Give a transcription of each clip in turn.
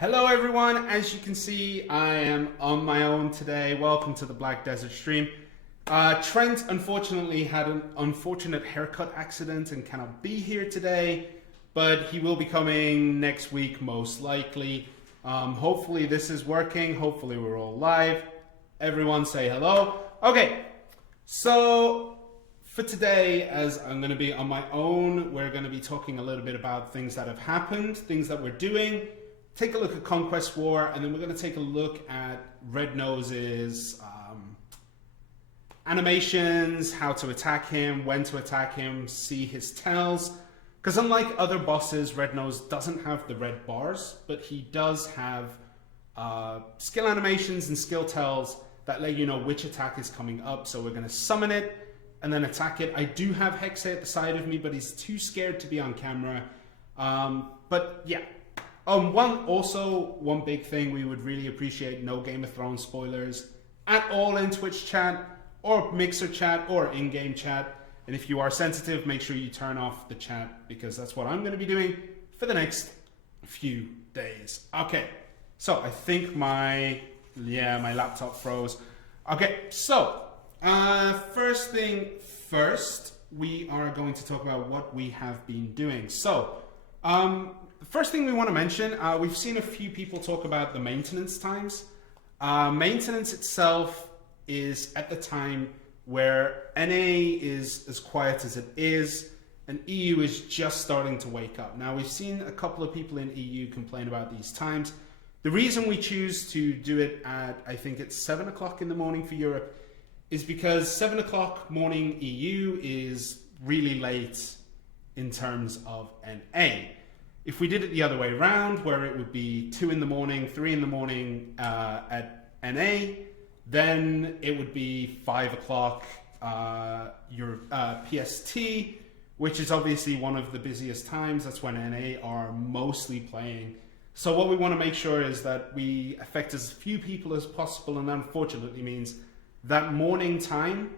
Hello everyone, as you can see I am on my own today. Welcome to the Black Desert stream. Trent unfortunately had an unfortunate haircut accident and cannot be here today, but he will be coming next week most likely. Hopefully this is working, hopefully we're all live. Everyone say hello. Okay, so for today, as I'm going to be on my own, we're going to be talking a little bit about things that have happened, things that we're doing. Take a look at Conquest War, and then we're going to take a look at Red Nose's animations, how to attack him, when to attack him, see his tells. Because unlike other bosses, Red Nose doesn't have the red bars, but he does have skill animations and skill tells that let you know which attack is coming up. So we're going to summon it and then attack it. I do have Hexe at the side of me, but he's too scared to be on camera. But yeah. One big thing, we would really appreciate no Game of Thrones spoilers at all in Twitch chat or Mixer chat or in-game chat. And if you are sensitive, make sure you turn off the chat because that's what I'm going to be doing for the next few days. Okay, so I think my laptop froze. Okay, so first thing first, we are going to talk about what we have been doing. So, the first thing we want to mention, we've seen a few people talk about the maintenance times. Maintenance itself is at the time where NA is as quiet as it is, and EU is just starting to wake up. Now, we've seen a couple of people in EU complain about these times. The reason we choose to do it at, I think it's 7 o'clock in the morning for Europe, is because 7 o'clock morning EU is really late in terms of NA. If we did it the other way around, where it would be 2 in the morning, 3 in the morning at NA, then it would be 5 o'clock your PST, which is obviously one of the busiest times. That's when NA are mostly playing. So what we want to make sure is that we affect as few people as possible, and that unfortunately means that morning time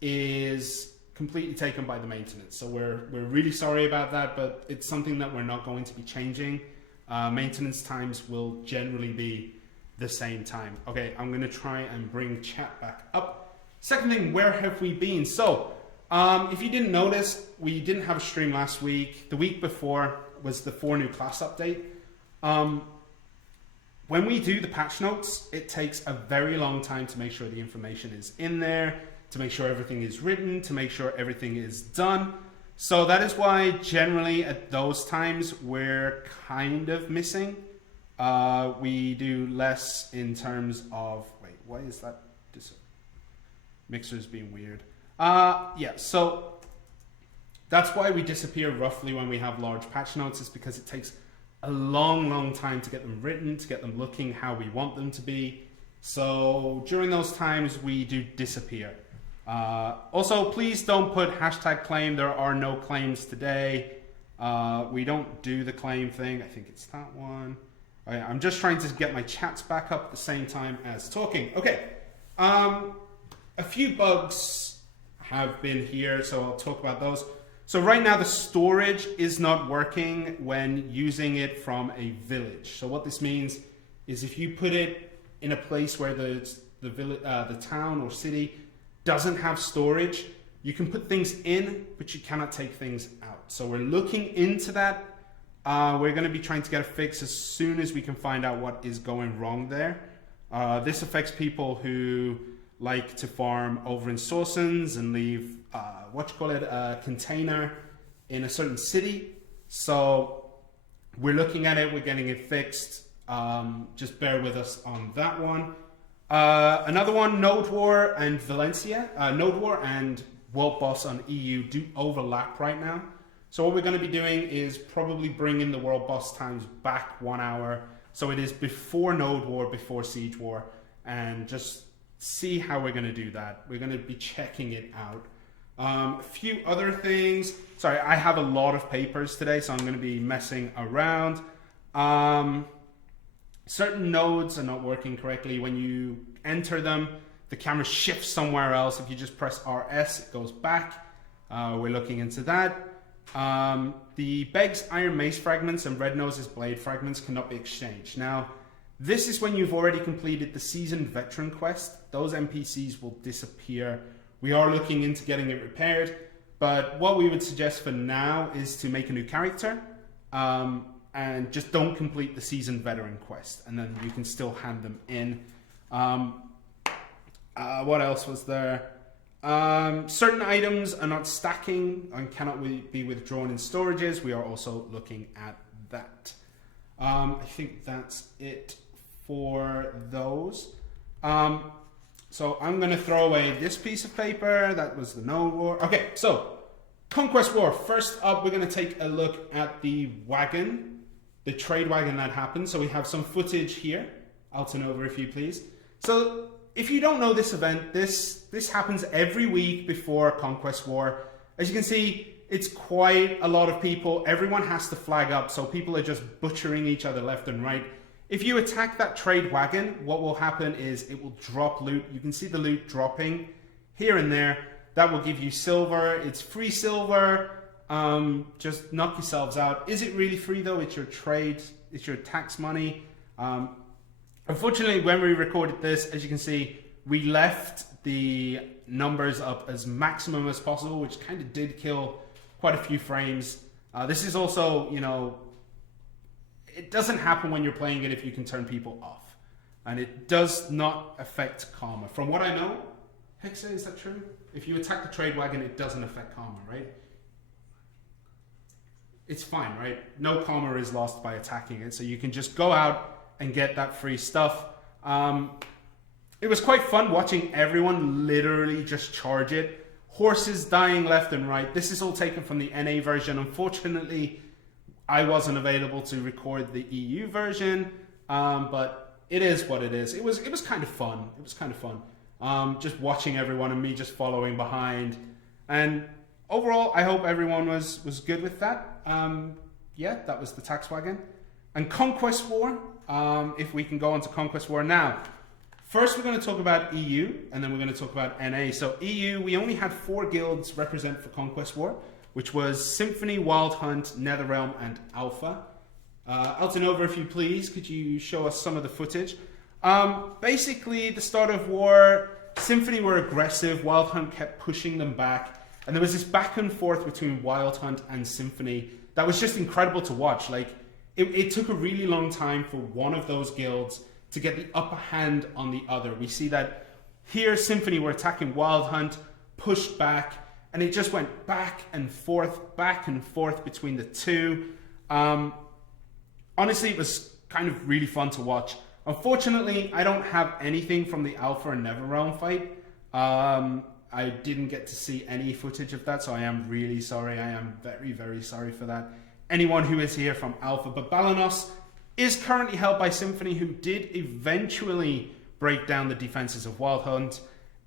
is completely taken by the maintenance. So we're really sorry about that, but it's something that we're not going to be changing. Maintenance times will generally be the same time. Okay, I'm going to try and bring chat back up. Second thing, where have we been? So if you didn't notice, we didn't have a stream last week. The week before was the 4 new class update. When we do the patch notes, it takes a very long time to make sure the information is in there, to make sure everything is written, to make sure everything is done. So that is why generally at those times we're kind of missing. We do less in terms of, wait, why is that? Mixer's being weird. Yeah, so that's why we disappear roughly when we have large patch notes, is because it takes a long time to get them written, to get them looking how we want them to be. So during those times we do disappear. Also, please don't put hashtag claim. There are no claims today. We don't do the claim thing. I think it's that one. Okay, I'm just trying to get my chats back up at the same time as talking. Okay. A few bugs have been here, so I'll talk about those. So right now the storage is not working when using it from a village. So what this means is if you put it in a place where the town or city doesn't have storage, you can put things in, but you cannot take things out. So we're looking into that. We're going to be trying to get a fix as soon as we can find out what is going wrong there. This affects people who like to farm over in Sorsons and leave, a container in a certain city. So we're looking at it, we're getting it fixed. Just bear with us on that one. Another one, Node War and Valencia. Node War and World Boss on EU do overlap right now. So what we're going to be doing is probably bringing the World Boss times back 1 hour. So it is before Node War, before Siege War, and just see how we're going to do that. We're going to be checking it out. A few other things. Sorry, I have a lot of papers today, so I'm going to be messing around. Certain nodes are not working correctly. When you enter them, the camera shifts somewhere else. If you just press RS, it goes back. We're looking into that. the Beg's Iron Mace fragments and Red Nose's Blade fragments cannot be exchanged. Now, this is when you've already completed the Seasoned Veteran quest. Those NPCs will disappear. We are looking into getting it repaired, but what we would suggest for now is to make a new character, and just don't complete the Seasoned Veteran quest, and then you can still hand them in. What else was there? Certain items are not stacking and cannot be withdrawn in storages. We are also looking at that. I think that's it for those. So I'm going to throw away this piece of paper. That was the Node War. Okay, so Conquest War. First up, we're going to take a look at the wagon, the trade wagon that happened. So we have some footage here. Out and over, if you please. So if you don't know this event, this happens every week before Conquest War. As you can see, it's quite a lot of people. Everyone has to flag up, so people are just butchering each other left and right. If you attack that trade wagon, what will happen is it will drop loot. You can see the loot dropping here and there. That will give you silver. It's free silver. Just knock yourselves out. Is it really free though? It's your trade. It's your tax money. Unfortunately, when we recorded this, as you can see, we left the numbers up as maximum as possible, which kind of did kill quite a few frames. This is also, you know, it doesn't happen when you're playing it if you can turn people off. And it does not affect karma. From what I know, Hexa, is that true? If you attack the trade wagon, it doesn't affect karma, right? It's fine, right? No karma is lost by attacking it. So you can just go out and get that free stuff. It was quite fun watching everyone literally just charge it. Horses dying left and right. This is all taken from the NA version. Unfortunately, I wasn't available to record the EU version, but it is what it is. It was kind of fun. It was kind of fun. Just watching everyone and me just following behind. And overall, I hope everyone was good with that. Yeah, that was the tax wagon. And Conquest War, if we can go on to Conquest War now. First, we're going to talk about EU, and then we're going to talk about NA. So EU, we only had 4 guilds represent for Conquest War, which was Symphony, Wild Hunt, Netherrealm, and Alpha. Altanova, if you please, could you show us some of the footage? Basically, the start of war, Symphony were aggressive, Wild Hunt kept pushing them back, and there was this back and forth between Wild Hunt and Symphony that was just incredible to watch. Like, it took a really long time for one of those guilds to get the upper hand on the other. We see that here, Symphony were attacking Wild Hunt, pushed back, and it just went back and forth between the two. Honestly, it was kind of really fun to watch. Unfortunately, I don't have anything from the Alpha and Netherrealm fight. I didn't get to see any footage of that, so I am really sorry. I am very, very sorry for that. Anyone who is here from Alpha, but Balanos is currently held by Symphony, who did eventually break down the defenses of Wild Hunt,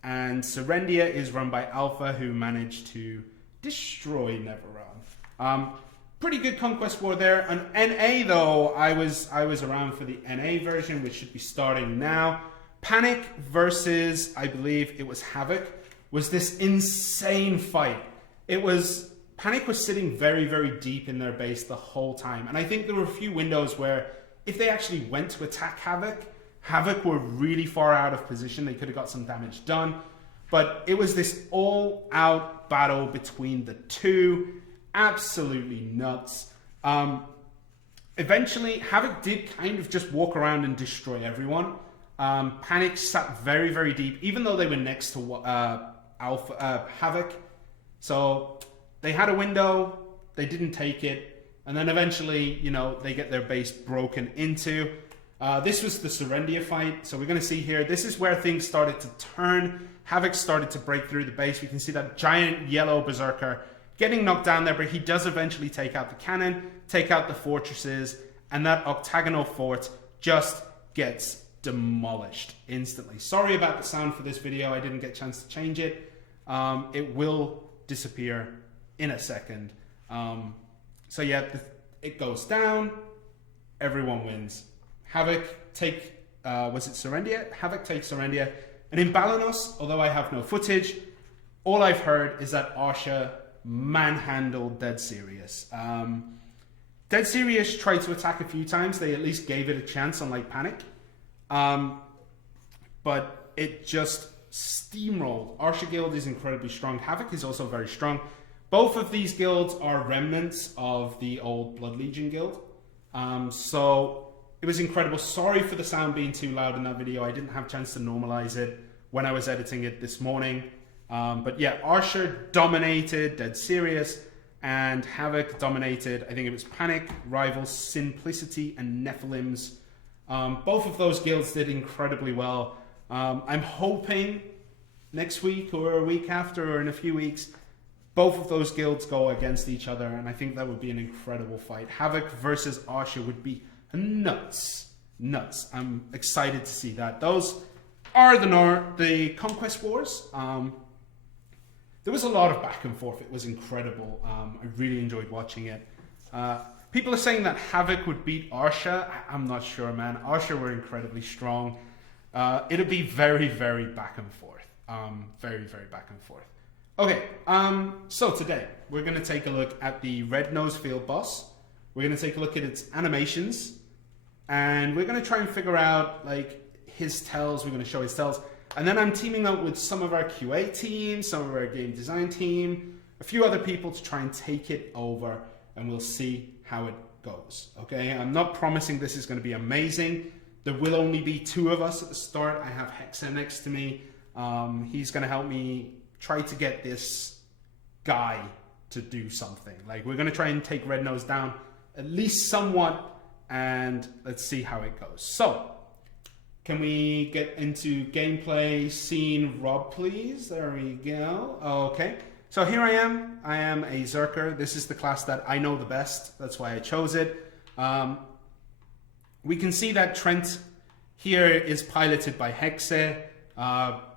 and Serendia is run by Alpha, who managed to destroy Netherrealm. Pretty good Conquest War there. And NA though, I was around for the NA version, which should be starting now. Panic versus, I believe it was Havoc, was this insane fight. Panic was sitting very, very deep in their base the whole time. And I think there were a few windows where if they actually went to attack Havoc were really far out of position. They could have got some damage done. But it was this all-out battle between the two. Absolutely nuts. Eventually, Havoc did kind of just walk around and destroy everyone. Panic sat very, very deep, even though they were next to Havoc. So they had a window, they didn't take it, and then eventually, you know, they get their base broken into. This was the Serendia fight, so we're going to see here, this is where things started to turn. Havoc started to break through the base. We can see that giant yellow berserker getting knocked down there, but he does eventually take out the cannon, take out the fortresses, and that octagonal fort just gets demolished instantly. Sorry about the sound for this video. I didn't get a chance to change it. It will disappear in a second. So yeah, it goes down. Everyone wins. Havoc take, was it Serendia? Havoc takes Serendia. And in Balanos, although I have no footage, all I've heard is that Arsha manhandled Dead Serious. Dead Serious tried to attack a few times. They at least gave it a chance on like Panic. But it just steamrolled. Arsha Guild is incredibly strong. Havoc is also very strong. Both of these guilds are remnants of the old Blood Legion guild. So it was incredible. Sorry for the sound being too loud in that video. I didn't have a chance to normalize it when I was editing it this morning. But yeah, Arsha dominated Dead Serious, and Havoc dominated, I think it was Panic, Rivals, Simplicity, and Nephilims. Both of those guilds did incredibly well. I'm hoping next week or a week after or in a few weeks, both of those guilds go against each other, and I think that would be an incredible fight. Havoc versus Arsha would be nuts. Nuts. I'm excited to see that. Those are the Conquest Wars. There was a lot of back and forth. It was incredible. I really enjoyed watching it. People are saying that Havoc would beat Arsha. I'm not sure, man. Arsha were incredibly strong. It'll be very, very back and forth. Very, very back and forth. Okay, so today we're going to take a look at the Red Nose Field Boss. We're going to take a look at its animations, and we're going to try and figure out like his tells. We're going to show his tells. And then I'm teaming up with some of our QA team, some of our game design team, a few other people to try and take it over, and we'll see how it goes. Okay, I'm not promising this is going to be amazing. There will only be 2 of us at the start. I have Hexa next to me. He's going to help me try to get this guy to do something. Like, we're going to try and take Red Nose down at least somewhat, and let's see how it goes. So, can we get into gameplay scene, Rob, please? There we go. Okay. So here I am. I am a Zerker. This is the class that I know the best. That's why I chose it. We can see that Trent here is piloted by Hexe.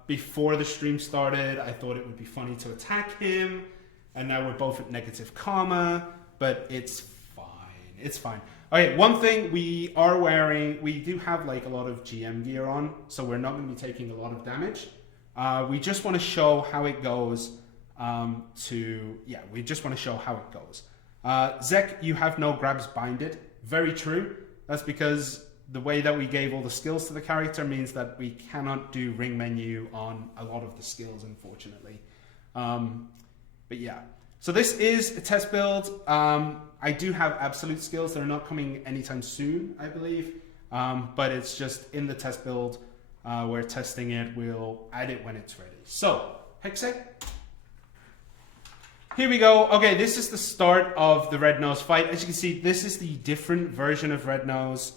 Before the stream started, I thought it would be funny to attack him. And now we're both at negative karma. But it's fine. It's fine. Okay, one thing we are wearing, we do have like a lot of GM gear on, so we're not going to be taking a lot of damage. We just want to show how it goes we just want to show how it goes. Zek, you have no grabs binded. Very true. That's because the way that we gave all the skills to the character means that we cannot do ring menu on a lot of the skills, unfortunately. But yeah. So this is a test build. I do have absolute skills. They're not coming anytime soon, I believe. But it's just in the test build. We're testing it. We'll add it when it's ready. So, Hexe. Here we go. Okay, this is the start of the Red Nose fight. As you can see, this is the different version of Red Nose.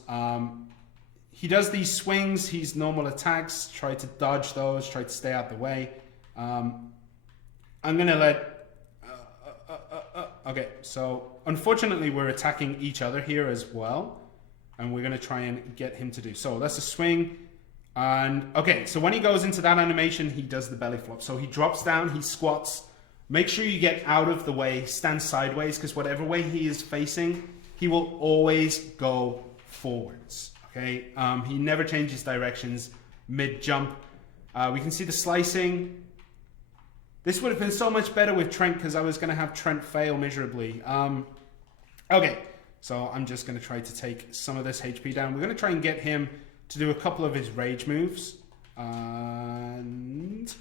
He does these swings, his normal attacks. Try to dodge those. Try to stay out the way. I'm going to let... Okay, so unfortunately we're attacking each other here as well, and we're going to try and get him to do so. That's a swing, and okay, so when he goes into that animation, he does the belly flop. So he drops down, he squats. Make sure you get out of the way, stand sideways, because whatever way he is facing, he will always go forwards. Okay, he never changes directions mid jump. We can see the slicing. This would have been so much better with Trent because I was going to have Trent fail miserably. Okay, so I'm just going to try to take some of this HP down. We're going to try and get him to do a couple of his rage moves. And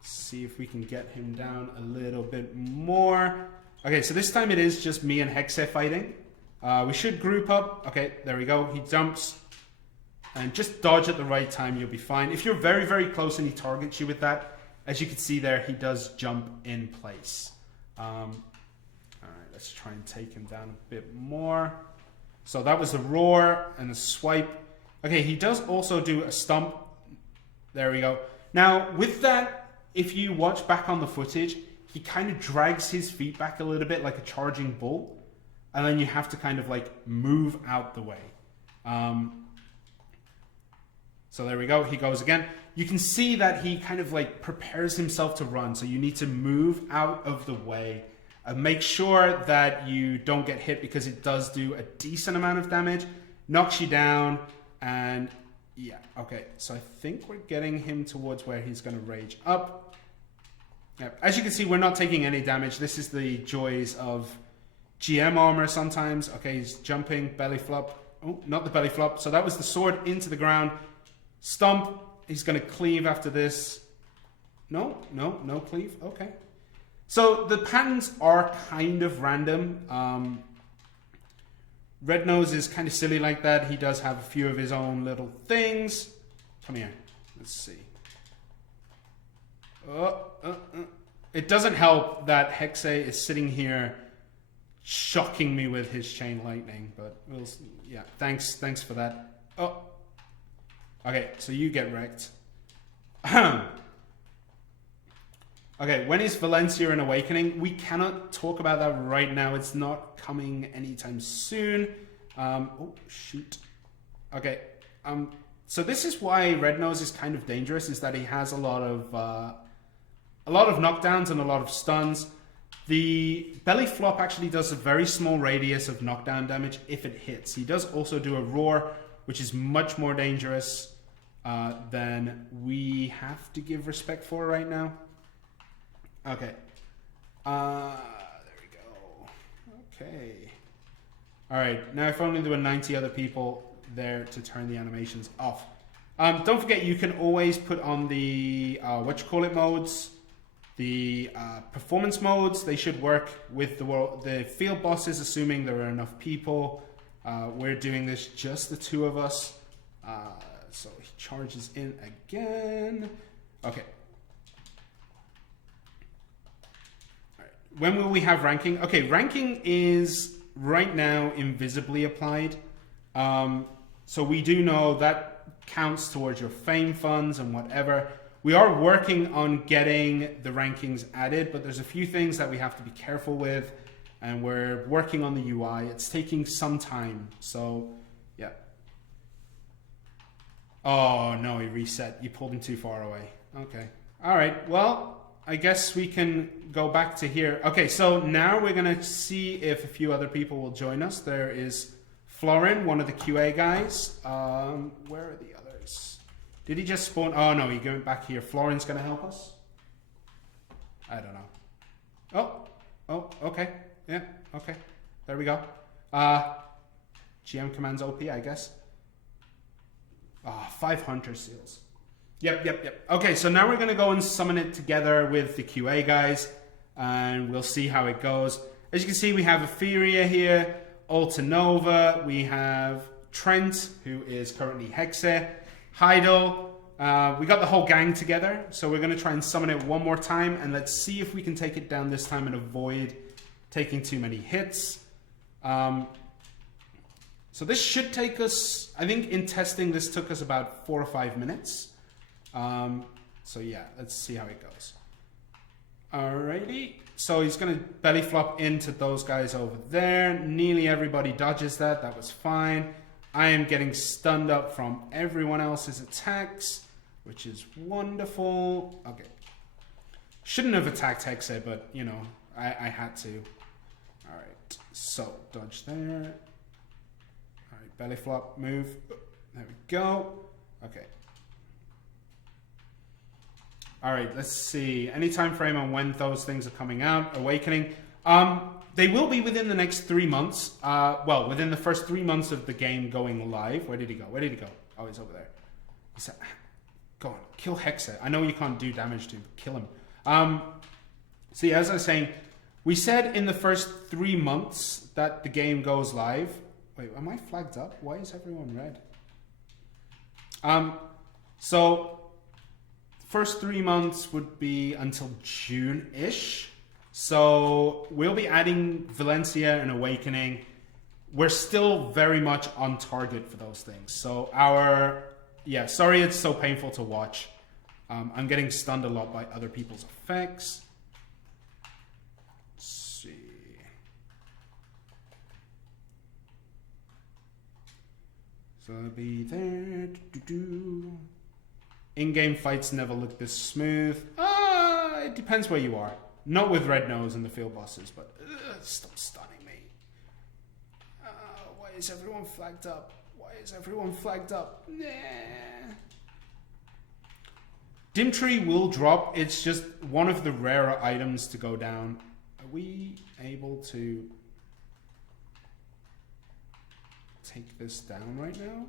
see if we can get him down a little bit more. Okay, so this time it is just me and Hexe fighting. We should group up. Okay, there we go. He jumps. And just dodge at the right time, you'll be fine. If you're very, very close and he targets you with that, as you can see there, he does jump in place. All right, let's try and take him down a bit more. So that was a roar and a swipe. Okay, he does also do a stomp. There we go. Now, with that, if you watch back on the footage, he kind of drags his feet back a little bit like a charging bull. And then you have to kind of like move out the way. So there we go. He goes again. You can see that he kind of like prepares himself to run. So you need to move out of the way and make sure that you don't get hit because it does do a decent amount of damage. Knocks you down. And yeah, okay. So I think we're getting him towards where he's going to rage up. Yeah. As you can see, we're not taking any damage. This is the joys of GM armor sometimes. Okay, he's jumping, belly flop. Oh, not the belly flop. So that was the sword into the ground. Stomp. He's going to cleave after this. No cleave. Okay. So the patterns are kind of random. Red Nose is kind of silly like that. He does have a few of his own little things. Come here. Let's see. It doesn't help that Hexe is sitting here shocking me with his chain lightning, but we'll, yeah, thanks for that. Oh, okay, so you get wrecked. Okay, when is Valencia an Awakening? We cannot talk about that right now. It's not coming anytime soon. Oh, shoot. Okay, so this is why Red Nose is kind of dangerous, is that he has a lot of knockdowns and a lot of stuns. The belly flop actually does a very small radius of knockdown damage if it hits. He does also do a roar, which is much more dangerous than we have to give respect for right now. Okay. There we go. Okay. All right. Now, if only there were 90 other people there to turn the animations off. Don't forget, you can always put on the modes. The performance modes, they should work with the field bosses, assuming there are enough people. We're doing this just the two of us. So he charges in again. Okay. All right. When will we have ranking? Okay, ranking is right now invisibly applied. So we do know that counts towards your fame funds and whatever. We are working on getting the rankings added, but there's a few things that we have to be careful with, and we're working on the UI. It's taking some time, so yeah. Oh no, he reset. You pulled him too far away. Okay. All right. Well, I guess we can go back to here. Okay, so now we're going to see if a few other people will join us. There is Florin, one of the QA guys. Where are the others? Did he just spawn? Oh no, he went back here. Florin's going to help us? I don't know. Oh, okay. Yeah, okay. There we go. GM commands OP, I guess. 5 Hunter Seals. Yep. Okay, so now we're going to go and summon it together with the QA guys, and we'll see how it goes. As you can see, we have Etheria here, Altanova, we have Trent, who is currently Hexe, Heidel. We got the whole gang together, so we're going to try and summon it one more time, and let's see if we can take it down this time and avoid taking too many hits. So this should take us, I think in testing this took us about 4 or 5 minutes. So yeah, let's see how it goes. Alrighty, so he's going to belly flop into those guys over there. Nearly everybody dodges that, that was fine. I am getting stunned up from everyone else's attacks, which is wonderful. Okay. Shouldn't have attacked Hexe, but, you know, I had to. Alright, so dodge there. Alright, belly flop, move. There we go. Okay. Alright, let's see. Any time frame on when those things are coming out? Awakening. They will be within the next 3 months. Well, within the first 3 months of the game going live. Where did he go? Where did he go? Oh, he's over there. He said, go on, kill Hexe. I know you can't do damage to him, but kill him. See, as I was saying, we said in the first 3 months that the game goes live. Wait, am I flagged up? Why is everyone red? So, first 3 months would be until June-ish. So we'll be adding Valencia and Awakening. We're still very much on target for those things. So sorry it's so painful to watch. I'm getting stunned a lot by other people's effects. Let's see. So I'll be there. In-game fights never look this smooth. It depends where you are. Not with Red Nose and the field bosses, but stop stunning me. Why is everyone flagged up? Why is everyone flagged up? Nah. Dim Tree will drop. It's just one of the rarer items to go down. Are we able to take this down right now?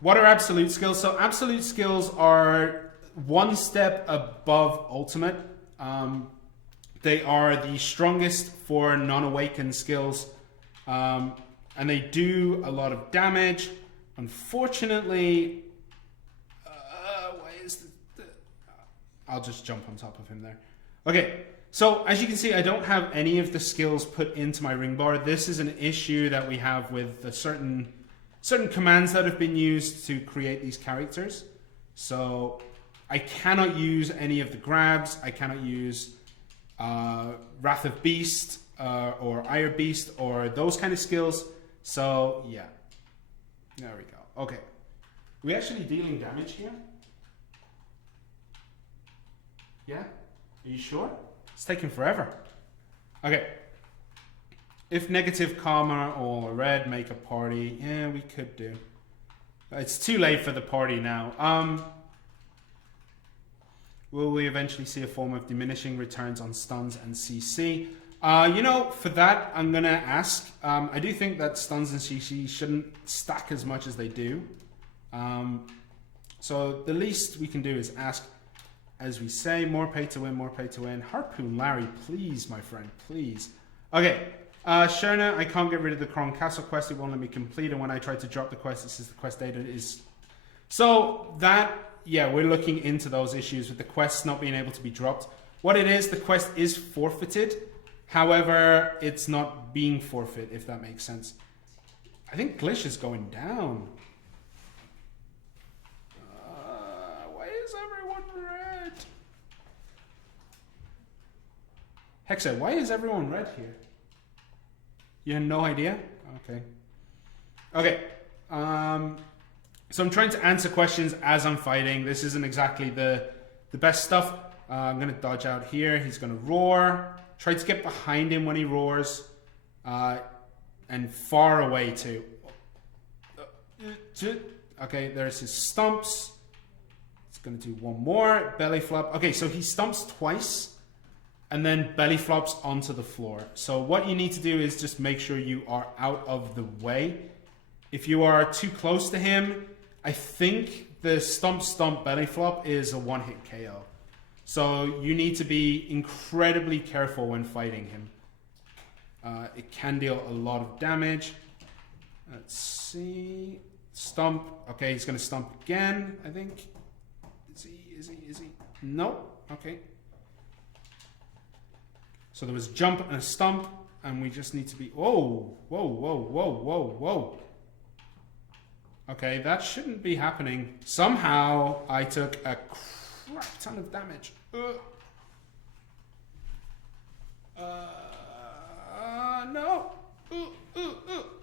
What are absolute skills? So absolute skills are one step above ultimate. They are the strongest for non-awakened skills, and they do a lot of damage. Unfortunately, why is I'll just jump on top of him there. Okay, so as you can see, I don't have any of the skills put into my ring bar. This is an issue that we have with the certain commands that have been used to create these characters. So I cannot use any of the grabs. I cannot use Wrath of Beast or Ire Beast or those kind of skills. So yeah, there we go. Okay, are we actually dealing damage here? Yeah, are you sure? It's taking forever. Okay. If negative karma or red make a party, yeah, we could do. It's too late for the party now. Will we eventually see a form of diminishing returns on stuns and CC? You know, for that, I'm going to ask. I do think that stuns and CC shouldn't stack as much as they do. So the least we can do is ask, as we say, more pay to win, more pay to win. Harpoon Larry, please, my friend, please. Okay. Shirna, I can't get rid of the Cron Castle quest. It won't let me complete. And when I try to drop the quest, it says the quest data is... So that, yeah, we're looking into those issues with the quests not being able to be dropped. What it is, the quest is forfeited. However, it's not being forfeit, if that makes sense. I think Glitch is going down. Why is everyone red? Hexa, why is everyone red here? You have no idea? Okay. Okay. So I'm trying to answer questions as I'm fighting. This isn't exactly the best stuff. I'm going to dodge out here. He's going to roar. Try to get behind him when he roars. And far away too. Okay, there's his stumps. It's going to do one more. Belly flop. Okay, so he stumps twice. And then belly flops onto the floor. So what you need to do is just make sure you are out of the way. If you are too close to him, I think the stump belly flop is a one-hit KO. So you need to be incredibly careful when fighting him. It can deal a lot of damage. Let's see. Stump. Okay, he's going to stump again, I think. Is he? No. Okay. So there was jump and a stump, and we just need to be... Whoa. Okay, that shouldn't be happening. Somehow, I took a crap ton of damage. No.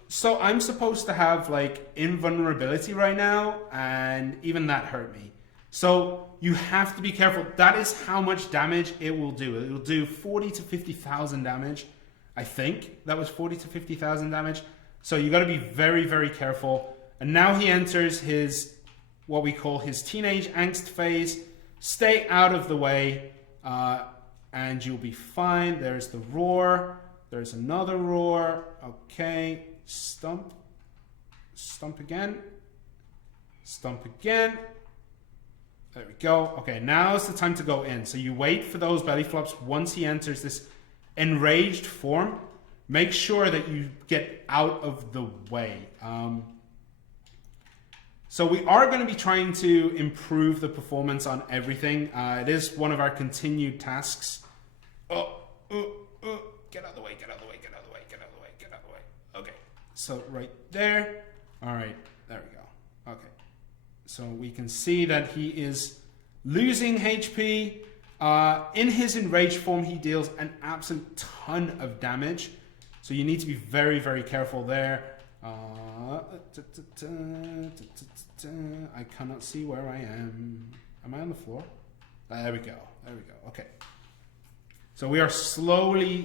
So I'm supposed to have, like, invulnerability right now, and even that hurt me. So you have to be careful. That is how much damage it will do. It will do 40 to 50,000 damage. I think that was 40 to 50,000 damage. So you got to be very, very careful. And now he enters his, what we call his teenage angst phase. Stay out of the way, and you'll be fine. There's the roar. There's another roar. Okay. Stump. Stump again. Stump again. There we go. Okay, now's the time to go in. So you wait for those belly flops. Once he enters this enraged form, make sure that you get out of the way. So we are going to be trying to improve the performance on everything. It is one of our continued tasks. Get out of the way, get out of the way, get out of the way, get out of the way, get out of the way. Okay, so right there. All right, there we go. Okay. So we can see that he is losing HP. In his enraged form, he deals an absolute ton of damage. So you need to be very, very careful there. I cannot see where I am. Am I on the floor? There we go. There we go. Okay. So we are slowly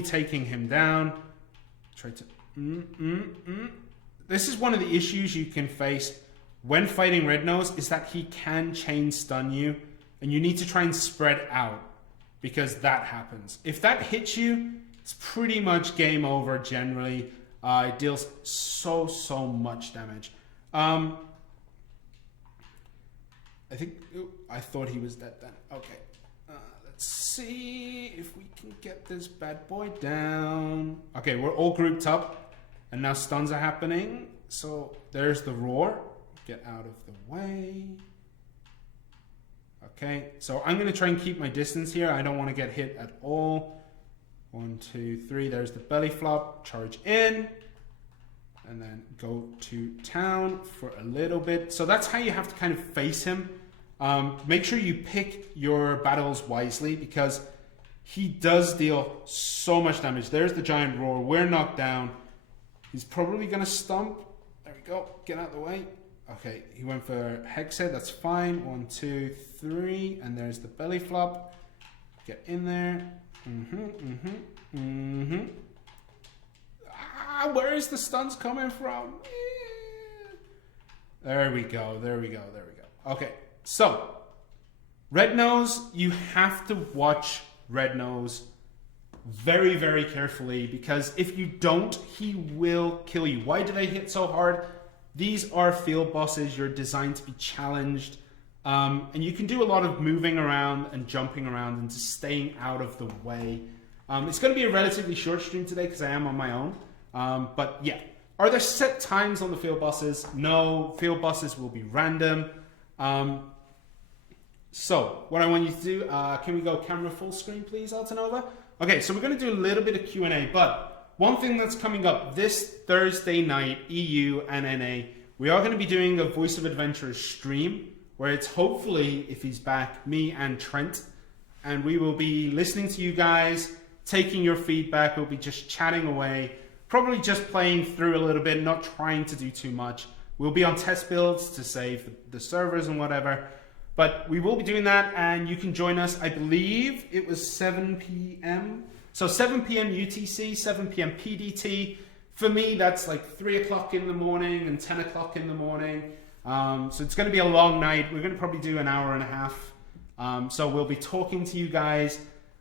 taking him down. Try to... this is one of the issues you can face when fighting Red Nose, is that he can chain stun you, and you need to try and spread out, because that happens. If that hits you, it's pretty much game over generally. It deals so much damage. I thought he was dead then. Okay. Let's see if we can get this bad boy down. Okay, we're all grouped up, and now stuns are happening. So there's the roar. Get out of the way. Okay, so I'm going to try and keep my distance here. I don't want to get hit at all. 1, 2, 3. There's the belly flop. Charge in. And then go to town for a little bit. So that's how you have to kind of face him. Make sure you pick your battles wisely, because he does deal so much damage. There's the giant roar. We're knocked down. He's probably going to stomp. There we go. Get out of the way. Okay, he went for Hexhead. That's fine. 1, 2, 3. And there's the belly flop. Get in there. Where is the stuns coming from? There we go. There we go. There we go. Okay, so Red Nose, you have to watch Red Nose very, very carefully, because if you don't, he will kill you. Why did I hit so hard? These are field bosses. You're designed to be challenged. And you can do a lot of moving around and jumping around and just staying out of the way. It's going to be a relatively short stream today because I am on my own. But yeah, are there set times on the field bosses? No, field bosses will be random. So what I want you to do, can we go camera full screen, please, Altanova? Okay, so we're going to do a little bit of Q&A, but one thing that's coming up this Thursday night, EU and NA, we are going to be doing a Voice of Adventurers stream, where it's hopefully, if he's back, me and Trent, and we will be listening to you guys, taking your feedback. We'll be just chatting away, probably just playing through a little bit, not trying to do too much. We'll be on test builds to save the servers and whatever, but we will be doing that, and you can join us. I believe it was 7 p.m. So 7 p.m. UTC, 7 p.m. PDT. For me, that's like 3 o'clock in the morning and 10 o'clock in the morning. So it's going to be a long night. We're going to probably do an hour and a half. So we'll be talking to you guys,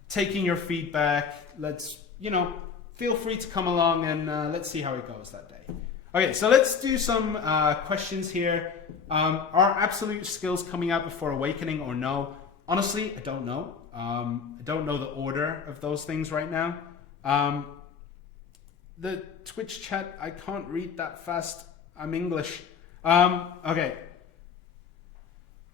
taking your feedback. Let's, feel free to come along, and let's see how it goes that day. Okay, so let's do some questions here. Are absolute skills coming out before Awakening or no? Honestly, I don't know. I don't know the order of those things right now. The Twitch chat, I can't read that fast. I'm English. Okay,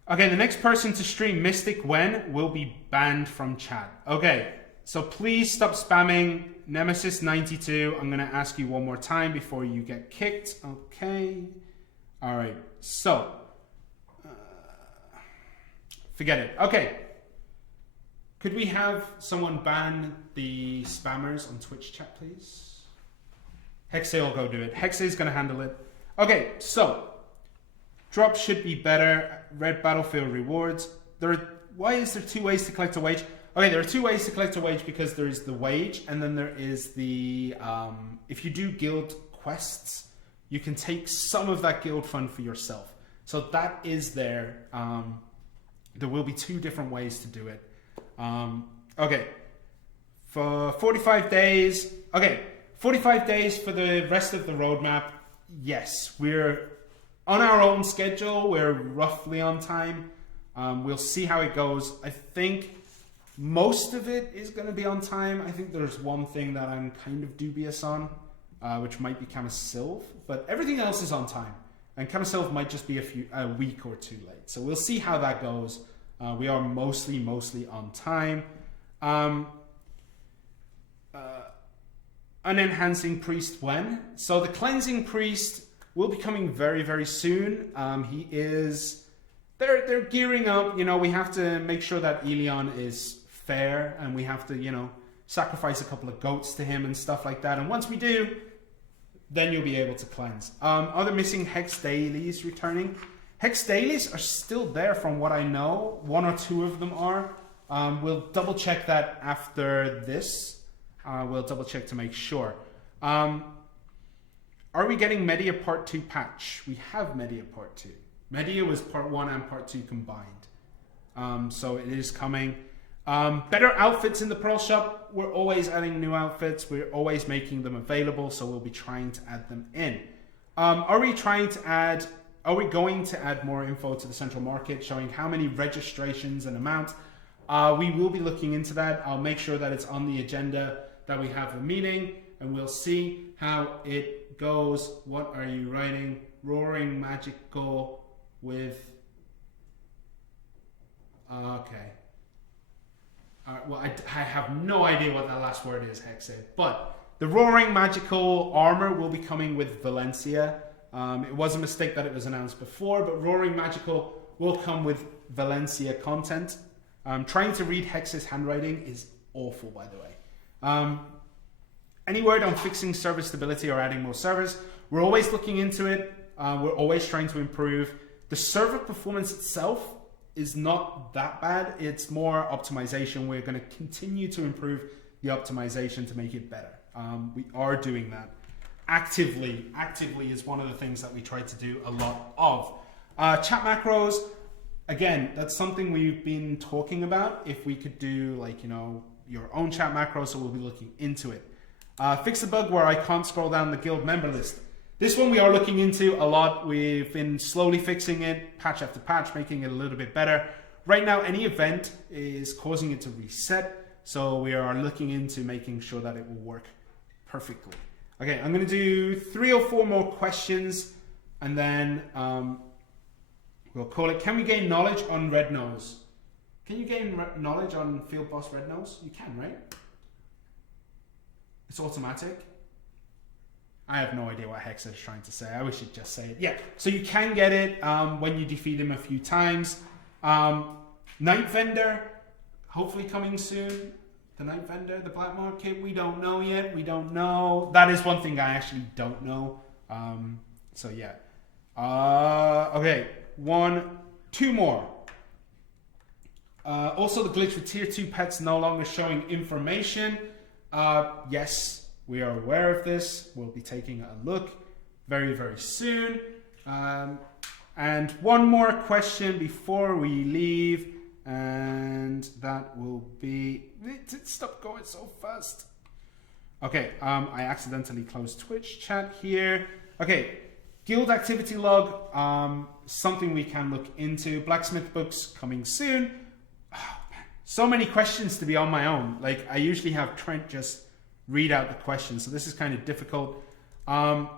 the next person to stream Mystic Wen will be banned from chat. Okay, so please stop spamming Nemesis92. I'm going to ask you one more time before you get kicked. Okay. All right, so forget it. Okay. Could we have someone ban the spammers on Twitch chat, please? Hexe will go do it. Hexe is going to handle it. Okay, so drops should be better. Red Battlefield rewards. Why is there 2 ways to collect a wage? Okay, there are 2 ways to collect a wage, because there is the wage, and then there is the if you do guild quests, you can take some of that guild fund for yourself. So that is there. There will be 2 different ways to do it. Okay, for 45 days. Okay, 45 days for the rest of the roadmap. Yes, we're on our own schedule. We're roughly on time. We'll see how it goes. I think most of it is going to be on time. I think there's one thing that I'm kind of dubious on, which might be Camasilv, but everything else is on time. And Camasilv might just be a week or 2 late. So we'll see how that goes. We are mostly on time. Unenhancing Priest when? So the Cleansing Priest will be coming very, very soon. He is... They're gearing up. We have to make sure that Elion is fair, and we have to, sacrifice a couple of goats to him and stuff like that. And once we do, then you'll be able to cleanse. Are there missing Hex Dailies returning? Hex Dailies are still there from what I know. 1 or 2 of them are. We'll double check that after this. We'll double check to make sure. Are we getting Media Part 2 patch? We have Media Part 2. Media was Part 1 and Part 2 combined. So it is coming. Better outfits in the Pearl Shop. We're always adding new outfits. We're always making them available, so we'll be trying to add them in. Are we going to add more info to the central market, showing how many registrations and amount? We will be looking into that. I'll make sure that it's on the agenda, that we have a meeting, and we'll see how it goes. What are you writing? Roaring Magical with... okay. Well, I have no idea what that last word is, Hexe. But the Roaring Magical armor will be coming with Valencia. It was a mistake that it was announced before, but Roaring Magical will come with Valencia content. Trying to read Hex's handwriting is awful, by the way. Any word on fixing server stability or adding more servers? We're always looking into it. We're always trying to improve. The server performance itself is not that bad. It's more optimization. We're going to continue to improve the optimization to make it better. We are doing that. Actively is one of the things that we try to do a lot of. Chat macros, again, that's something we've been talking about. If we could do your own chat macros, so we'll be looking into it. Fix the bug where I can't scroll down the guild member list. This one we are looking into a lot. We've been slowly fixing it, patch after patch, making it a little bit better. Right now, any event is causing it to reset, so we are looking into making sure that it will work perfectly. Okay, I'm going to do 3 or 4 more questions, and then we'll call it. Can we gain knowledge on Red Nose? Can you gain knowledge on Field Boss Red Nose? You can, right? It's automatic. I have no idea what Hex is trying to say. I wish he'd just say it. Yeah, so you can get it when you defeat him a few times. Night Vendor, hopefully coming soon. The Night Vendor, the Black Market, we don't know yet. We don't know. That is one thing I actually don't know. So yeah. Okay, 2 more. Also, the glitch with tier 2 pets no longer showing information. Yes, we are aware of this. We'll be taking a look very, very soon. And one more question before we leave, and that will be... Stop going so fast. Okay, I accidentally closed Twitch chat here. Okay, guild activity log, something we can look into. Blacksmith books coming soon. Oh, man. So many questions to be on my own. Like, I usually have Trent just read out the questions, so this is kind of difficult. Map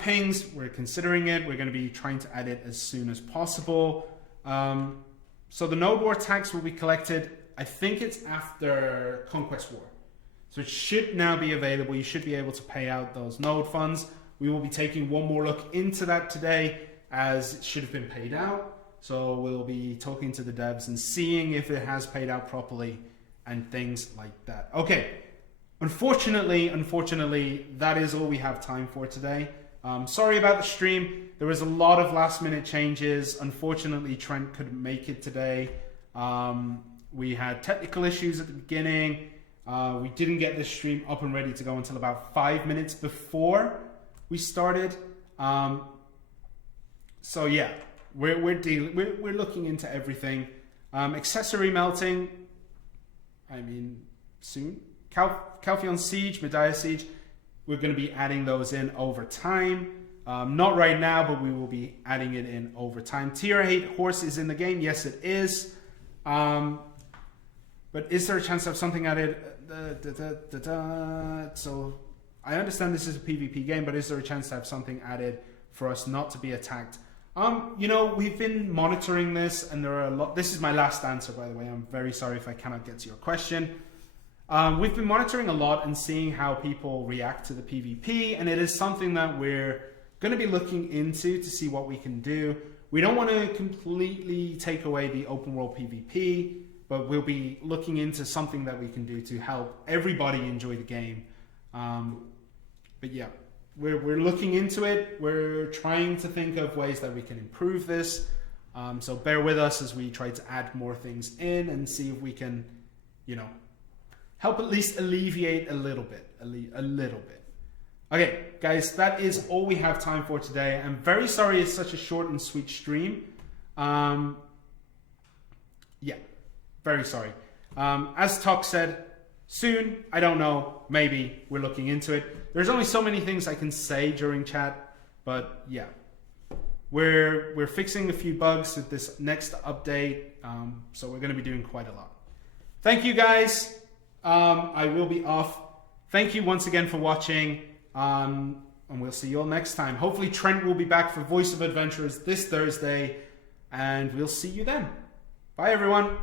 pings, we're considering it. We're going to be trying to add it as soon as possible. So the Node War tax will be collected, I think it's after Conquest War. So it should now be available. You should be able to pay out those node funds. We will be taking one more look into that today, as it should have been paid out. So we'll be talking to the devs and seeing if it has paid out properly and things like that. Okay, unfortunately, that is all we have time for today. Sorry about the stream. There was a lot of last minute changes. Unfortunately, Trent couldn't make it today. We had technical issues at the beginning. We didn't get this stream up and ready to go until about 5 minutes before we started. So yeah, we're looking into everything. Accessory melting, I mean, soon. Calphion Siege, Medaya Siege, we're going to be adding those in over time. Not right now, but we will be adding it in over time. Tier 8 horse is in the game. Yes, it is. But is there a chance to have something added? So I understand this is a PvP game, but is there a chance to have something added for us not to be attacked? We've been monitoring this, and there are a lot. This is my last answer, by the way. I'm very sorry if I cannot get to your question. We've been monitoring a lot and seeing how people react to the PvP, and it is something that we're going to be looking into to see what we can do. We don't want to completely take away the open world PvP, but we'll be looking into something that we can do to help everybody enjoy the game. But yeah, we're looking into it. We're trying to think of ways that we can improve this. So bear with us as we try to add more things in and see if we can, help at least alleviate a little bit. Okay, guys, that is all we have time for today. I'm very sorry it's such a short and sweet stream. Yeah, very sorry. As Tok said, soon, I don't know, maybe we're looking into it. There's only so many things I can say during chat, but yeah. We're fixing a few bugs with this next update, so we're going to be doing quite a lot. Thank you, guys. I will be off. Thank you once again for watching, and we'll see you all next time. Hopefully Trent will be back for Voice of Adventurers this Thursday, and we'll see you then. Bye, everyone.